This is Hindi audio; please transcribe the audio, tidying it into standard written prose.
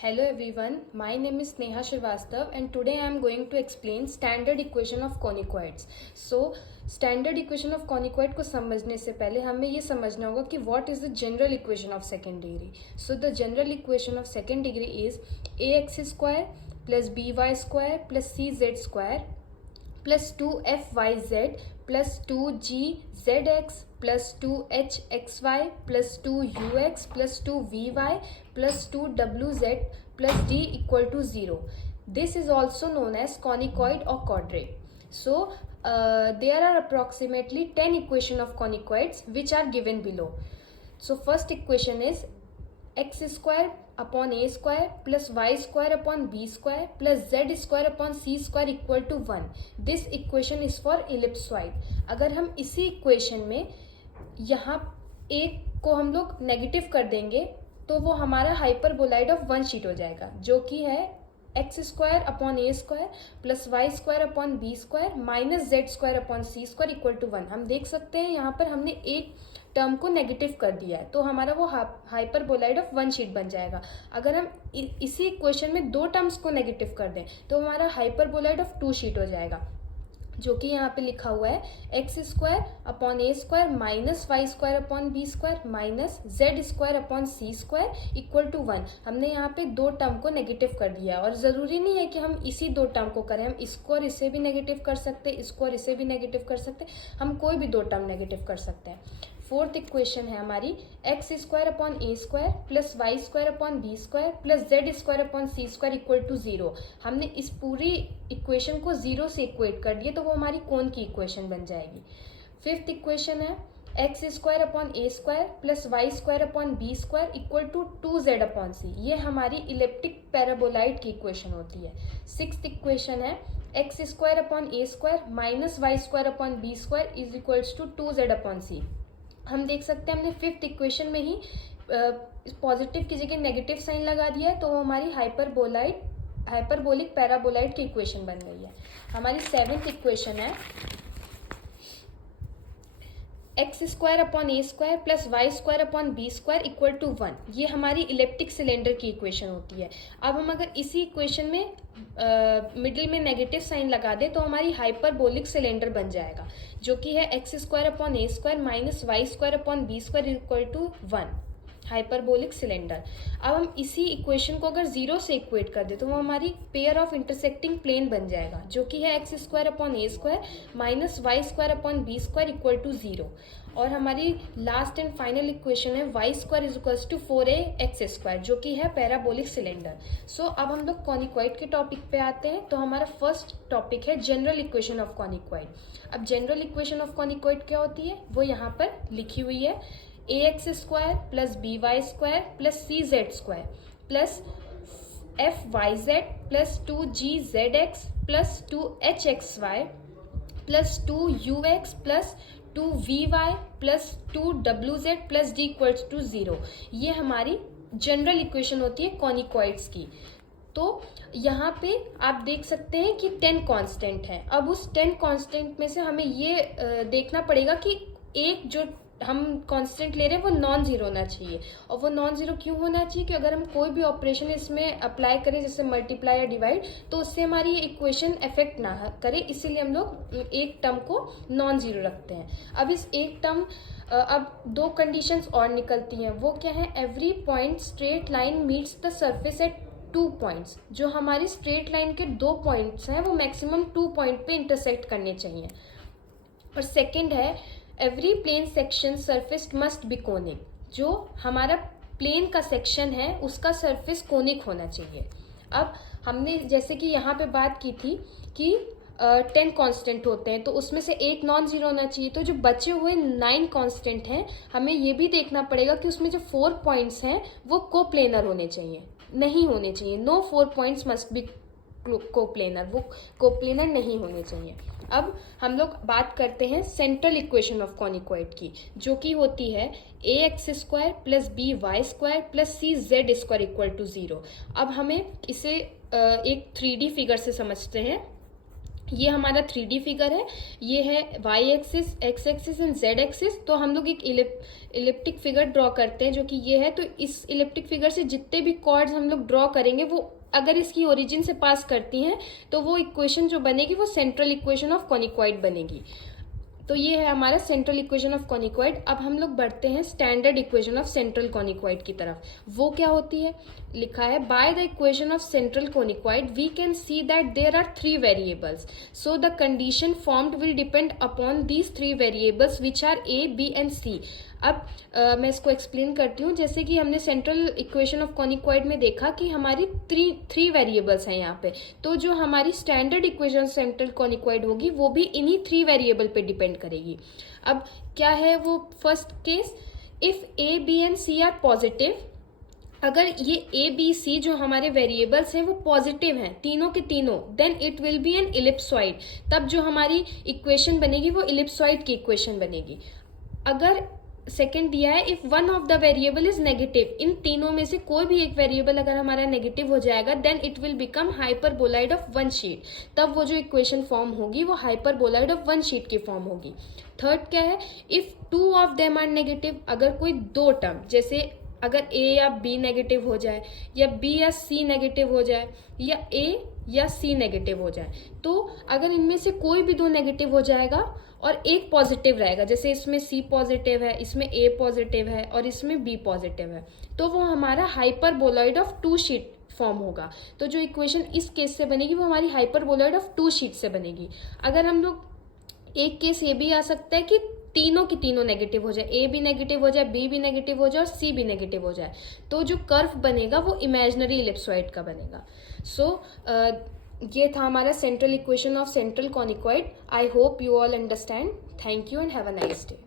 Hello everyone, my name is Sneha Srivastav and today I am going to explain standard equation of conicoids. So, standard equation of conicoid को समझने से पहले हमें ये समझना होगा कि what is the general equation of second degree. So, the general equation of second degree is ax square plus by square plus cz square plus 2fyz plus 2gzx plus 2hxy plus 2ux plus 2vy plus 2wz plus d equal to 0. This is also known as conicoid or quadrate. So, there are approximately 10 equations of conicoids which are given below. So, first equation is x square upon a square plus y square upon b square plus z square upon c square equal to 1. This equation is for ellipsoid. अगर हम इसी इक्वेशन में यहाँ a को हम लोग नेगेटिव कर देंगे तो वो हमारा हाइपरबोलाइड ऑफ वन शीट हो जाएगा, जो कि है x square upon a square plus y square upon b square minus z square upon c square equal to 1. हम देख सकते हैं यहाँ पर हमने एक टर्म को नेगेटिव कर दिया है तो हमारा वो हाइपरबोलाइड ऑफ वन शीट बन जाएगा. अगर हम इसी इक्वेशन में दो टर्म्स को नेगेटिव कर दें तो हमारा हाइपरबोलाइड ऑफ टू शीट हो जाएगा, जो कि यहाँ पे लिखा हुआ है x square upon a square minus y square upon b square minus z square upon c square equal to 1. हमने यहाँ पे दो टर्म को नेगेटिव कर दिया और ज़रूरी नहीं है कि हम इसी दो टर्म को करें, हम इसको और इसे भी नेगेटिव कर सकते, इसको और इसे भी नेगेटिव कर सकते, हम कोई भी दो टर्म नेगेटिव कर सकते हैं. फोर्थ इक्वेशन है हमारी x square upon a square plus y square upon b square plus z square upon c square equal to 0. हमने इस पूरी इक्वेशन को 0 से इक्वेट कर दिया तो वो हमारी कौन की इक्वेशन बन जाएगी. फिफ्थ इक्वेशन है x square upon a square plus y square upon b square equal to 2z upon c. ये हमारी इलेप्टिक पैराबोलाइड की इक्वेशन होती है. सिक्स्थ इक्वेशन है x square upon a square minus y square upon b square is equals to 2z upon c. हम देख सकते हैं हमने फिफ्थ इक्वेशन में ही पॉजिटिव की जगह नेगेटिव साइन लगा दिया है तो वो हमारी हाइपरबोलिक पैराबोलाइड की इक्वेशन बन गई है. हमारी सेवेंथ इक्वेशन है x square upon a square plus y square upon b square equal to 1. ये हमारी इलेप्टिक सिलेंडर की इक्वेशन होती है. अब हम अगर इसी इक्वेशन में मिडिल में नेगेटिव साइन लगा दें तो हमारी हाइपरबोलिक सिलेंडर बन जाएगा, जो कि है x square upon a square minus y square upon b square equal to 1. Hyperbolic cylinder. अब हम इसी इक्वेशन को अगर 0 से इक्वेट कर दे तो वो हमारी पेयर ऑफ इंटरसेक्टिंग प्लेन बन जाएगा, जो कि है x square upon a square minus y square upon b square equal to 0. और हमारी लास्ट एंड फाइनल इक्वेशन है y square is equals to 4a x square, जो कि है पैराबोलिक सिलेंडर. सो अब हम लोग कॉनिकॉइड के टॉपिक पे आते हैं. तो हमारा फर्स्ट टॉपिक है जनरल इक्वेशन ऑफ कॉनिकॉइड. अब जनरल इक्वेशन ऑफ कॉनिकॉइड क्या होती है वो यहाँ पर लिखी हुई है a x square plus b y square plus c z square plus f y z plus 2gzx plus 2hxy plus 2ux plus 2vy plus 2wz plus d equals to 0. ये हमारी जनरल इक्वेशन होती है कॉनिकॉइड्स की. तो यहाँ पे आप देख सकते हैं कि 10 कांस्टेंट हैं. अब उस 10 कांस्टेंट में से हमें ये देखना पड़ेगा कि एक जो हम कांस्टेंट ले रहे हैं वो नॉन जीरो होना चाहिए. और वो नॉन जीरो क्यों होना चाहिए कि अगर हम कोई भी ऑपरेशन इसमें अप्लाई करें जैसे मल्टीप्लाई या डिवाइड तो उससे हमारी ये इक्वेशन इफेक्ट ना करे, इसीलिए हम लोग एक टर्म को नॉन जीरो रखते हैं. अब इस एक टर्म अब दो कंडीशंस और निकलती हैं. वो क्या है, every point straight line meets the surface at 2 points. जो हमारी स्ट्रेट लाइन के 2 पॉइंट्स हैं वो मैक्सिमम 2 पॉइंट पे इंटरसेक्ट करने चाहिए. और सेकेंड है every plane section surface must be conic. जो हमारा प्लेन का सेक्शन है उसका सरफेस कोनिक होना चाहिए. अब हमने जैसे कि यहाँ पे बात की थी कि 10 कांस्टेंट होते हैं तो उसमें से एक नॉन जीरो होना चाहिए. तो जो बचे हुए 9 कांस्टेंट हैं हमें ये भी देखना पड़ेगा कि उसमें जो 4 पॉइंट्स हैं वो कोप्लेनर होने चाहिए, नहीं होने चाहिए. No 4 points must be coplanar, वो कोप्लेनर नहीं होने चाहिए. अब हम लोग बात करते हैं सेंट्रल इक्वेशन ऑफ कॉनिकॉइड की, जो कि होती है a x square plus b y square plus c z square equal to 0. अब हमें इसे एक 3D फिगर से समझते हैं. ये हमारा 3D फिगर है, ये है y axis, x axis and z axis. तो हम लोग एक इलिप्टिक फिगर ड्रॉ करते हैं जो कि ये है। तो इस इलिप्टिक फिगर से जितने भी कॉर्ड्स हम लोग ड्रॉ करेंगे वो अगर इसकी ओरिजिन से पास करती हैं तो वो इक्वेशन जो बनेगी वो सेंट्रल इक्वेशन ऑफ कॉनिकॉइड बनेगी। तो ये है हमारा सेंट्रल इक्वेशन ऑफ कॉनिकॉइड। अब हम लोग बढ़ते हैं standard equation of central conicoid की तरफ। वो क्या होती है, लिखा है by the equation of central conicoid we can see that there are 3 variables, so the condition formed will depend upon these 3 variables which are a, b and c. अब मैं इसको एक्सप्लेन करती हूँ। जैसे कि हमने सेंट्रल इक्वेशन ऑफ कॉनिकॉइड में देखा कि हमारी थ्री वेरिएबल्स हैं यहाँ पे, तो जो हमारी स्टैंडर्ड इक्वेशन सेंट्रल कॉनिकॉइड होगी वो भी इन्हीं 3 वेरिएबल पे डिपेंड करेगी। अब क्या है वो first case, if a, b and c are positive, अगर ये ए, बी, सी जो हमारे वेरिएबल्स हैं वो पॉजिटिव हैं तीनों के तीनों, then it will be an ellipsoid. तब जो हमारी इक्वेशन बनेगी वो इलिप्सॉइड की इक्वेशन बनेगी। अगर सेकेंड दिया है if one of the variable is negative, इन तीनों में से कोई भी एक वेरिएबल अगर हमारा नेगेटिव हो जाएगा then it will become hyperboloid of one sheet. तब वो जो इक्वेशन फॉर्म होगी वो हाइपरबोलाइड ऑफ वन शीट की फॉर्म होगी। थर्ड क्या है, if 2 of them are negative, अगर कोई 2 टर्म जैसे अगर ए या बी नेगेटिव हो जाए या बी या सी नेगेटिव हो जाए या ए या सी नेगेटिव हो जाए, तो अगर इनमें से कोई भी 2 नेगेटिव हो जाएगा और एक पॉजिटिव रहेगा, जैसे इसमें सी पॉजिटिव है, इसमें ए पॉजिटिव है और इसमें बी पॉजिटिव है, तो वो हमारा हाइपरबोलॉइड ऑफ 2 शीट फॉर्म होगा। तो जो इक्वेशन इस केस से बनेगी वो हमारी हाइपरबोलॉइड ऑफ 2 शीट से बनेगी। अगर हम लोग एक केस ये भी आ सकता है कि तीनों की तीनों नेगेटिव हो जाए, ए भी नेगेटिव हो जाए, बी भी नेगेटिव हो जाए और सी भी नेगेटिव हो जाए, तो जो कर्व बनेगा वो इमेजिनरी इलिप्सॉइड का बनेगा। सो ये था हमारा central equation of central conicoid. I hope you all understand. Thank you and have a nice day.